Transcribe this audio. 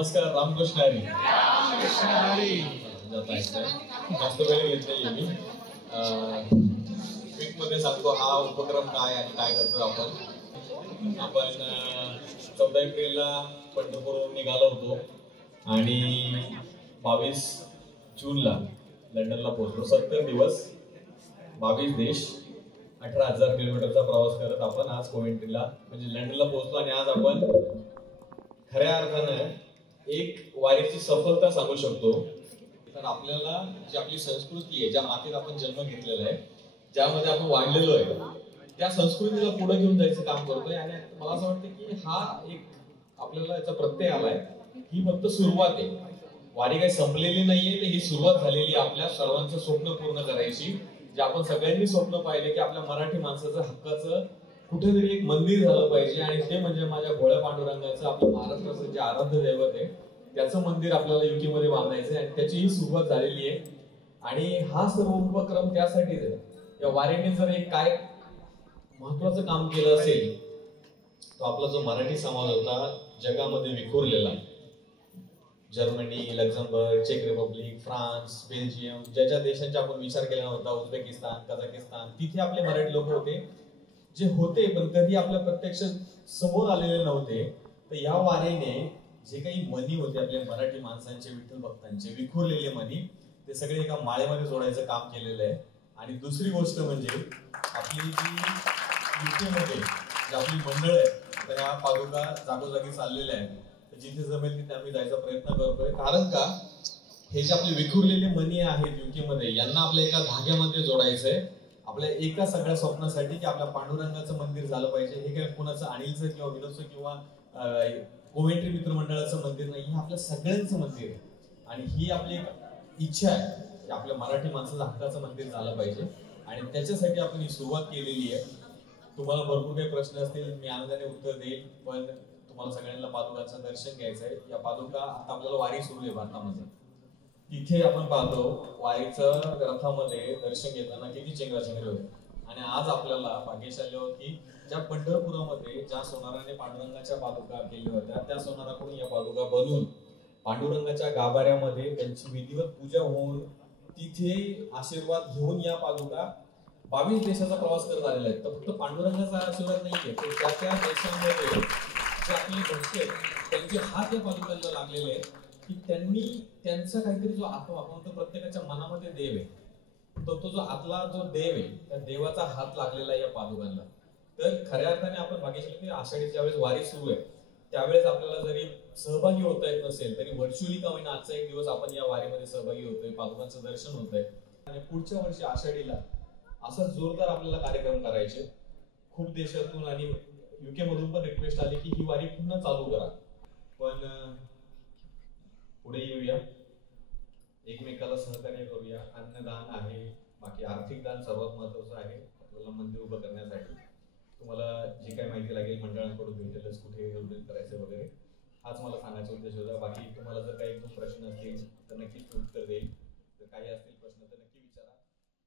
नमस्कार, रामकृष्ण हरी. जास्त वेळ घेत नाहीये मी. क्विक मध्ये सांगतो हा उपक्रम काय आणि काय करतोय आपण. 14 एप्रिलला पंढरपूरवरून निघालो होतो आणि 22 जूनला लंडनला पोहोचलो. 70 दिवस, 22 देश, 18,000 किलोमीटरचा प्रवास करत आपण आज कोवेंट्रीला म्हणजे लंडनला पोहोचलो. आणि आज आपण खऱ्या अर्थानं एक वारीची सफलता सांगू शकतो. तर आपल्याला जी आपली संस्कृती आहे, ज्या मातीत आपण जन्म घेतलेला आहे, ज्यामध्ये आपण वाढलेलो आहे, त्या संस्कृतीला पुढे घेऊन जायचं काम करतोय. आणि मला असं वाटतं की हा एक आपल्याला याचा प्रत्यय आलाय. ही फक्त सुरुवात आहे, वारी काही संपलेली नाहीये. तर ही सुरुवात झालेली आपल्या सर्वांचं स्वप्न पूर्ण करायची, जे आपण सगळ्यांनी स्वप्न पाहिले की आपल्या मराठी माणसाचं हक्काचं कुठेतरी एक मंदिर झालं पाहिजे. आणि ते म्हणजे माझ्या भोळ्या पांडुरंगाचं, आपल्या महाराष्ट्राचं जे आराध्य दैवत आहे, त्याचं मंदिर आपल्याला युके मध्ये बांधायचं आहे. आणि त्याची ही सुरुवात झालेली आहे. आणि हा सर्व उपक्रम त्यासाठीच आहे. या वारीने जर एक काय महत्वाचं काम केलं असेल, तो आपला जो मराठी समाज होता जगामध्ये विखुरलेला, जर्मनी, लक्झमबर्ग, चेक रिपब्लिक, फ्रान्स, बेल्जियम, ज्या देशांचा आपण विचार केला नव्हता, उझबेकिस्तान, कझाकिस्तान, तिथे आपले मराठी लोक होते, जे होते पण कधी आपल्या प्रत्यक्ष समोर आलेले नव्हते. तर या वारीने जे काही मनी होते आपल्या मराठी माणसांचे, विठ्ठल भक्तांचे विखुरलेले मनी, ते सगळे एका माळेमध्ये जोडायचं काम केलेलं आहे. आणि दुसरी गोष्ट म्हणजे आपली जी युकेमध्ये जी आपली मंडळ आहे, तर ह्या पादुका जागोजागी चाललेल्या आहेत. जिथे जमेल तिथे आम्ही जायचा प्रयत्न करतोय. कारण का, हे जे आपले विखुरलेले मनी आहेत युके मध्ये, यांना आपल्या एका धाग्यामध्ये जोडायचंय, आपल्या एका सगळ्या स्वप्नासाठी, की आपल्या पांडुरंगाचं मंदिर झालं पाहिजे. हे काय कुणाचं, अनिलचं किंवा विनोदचं किंवा कोवेंट्री मित्रमंडळाचं मंदिर नाही, हे आपल्या सगळ्यांचं मंदिर आहे. आणि ही आपली एक इच्छा आहे की आपल्या मराठी माणसाचं हक्काचं मंदिर झालं पाहिजे. आणि त्याच्यासाठी आपण ही सुरुवात केलेली आहे. तुम्हाला भरपूर काही प्रश्न असतील, मी आनंदाने उत्तर देईल. पण तुम्हाला सगळ्यांना पादुकांचं दर्शन घ्यायचं आहे. या पादुका आता आपल्याला वारी सुरू आहे भारतामध्ये, तिथे आपण पाहतो वारीचं रथामध्ये दर्शन घेताना किती चेंगराचेंगरी होते. आणि आज आपल्याला भाग्यशाली आहोत की ज्या पंढरपुरामध्ये ज्या सोनाराने पांडुरंगाच्या पादुका केल्या होत्या, त्या सोनाराकडून या पादुका बनवून पांडुरंगाच्या गाभाऱ्यामध्ये त्यांची विधिवत पूजा होऊन तिथे आशीर्वाद घेऊन या पादुका 22 देशाचा प्रवास करत आलेला आहे. तर फक्त पांडुरंगाचा आशीर्वाद नाहीये, तर त्या देशांमध्ये जे आपले भक्त आहेत, त्यांचे हात या पादुकांना लागलेले आहेत, की त्यांनी त्यांचा काहीतरी जो आत्मा, आपण तो प्रत्येकाच्या मनामध्ये देव आहे, तो जो आतला जो देव आहे, त्या देवाचा हात लागलेला आहे या पादुकांना. तर खऱ्या अर्थाने आपण भाग्यशाली की आषाढी ज्यावेळेस वारी सुरू आहे, त्यावेळेस आपल्याला जरी सहभागी होता येत नसेल तरी व्हर्च्युअली का होईना आजचा एक दिवस आपण या वारीमध्ये सहभागी होतोय, पादुकांचं दर्शन होतंय. आणि पुढच्या वर्षी आषाढीला असा जोरदार आपल्याला कार्यक्रम करायचे. खूप देशातून आणि युके मधून पण रिक्वेस्ट आली की ही वारी पुन्हा चालू करा. पण पुढे येऊया, एकमेकाला सहकार्य करूया. अन्नदान आहे, बाकी आर्थिक दान सर्वात महत्वाचं आहे आपल्याला मंदिर उभं करण्यासाठी. तुम्हाला जी काही माहिती लागेल मंडळांकडून भेटेलच, कुठे डोनेट करायचं वगैरे, हाच मला सांगायचा उद्देश होता. बाकी तुम्हाला जर काही प्रश्न असतील तर नक्कीच उत्तर देईल. तर काही असतील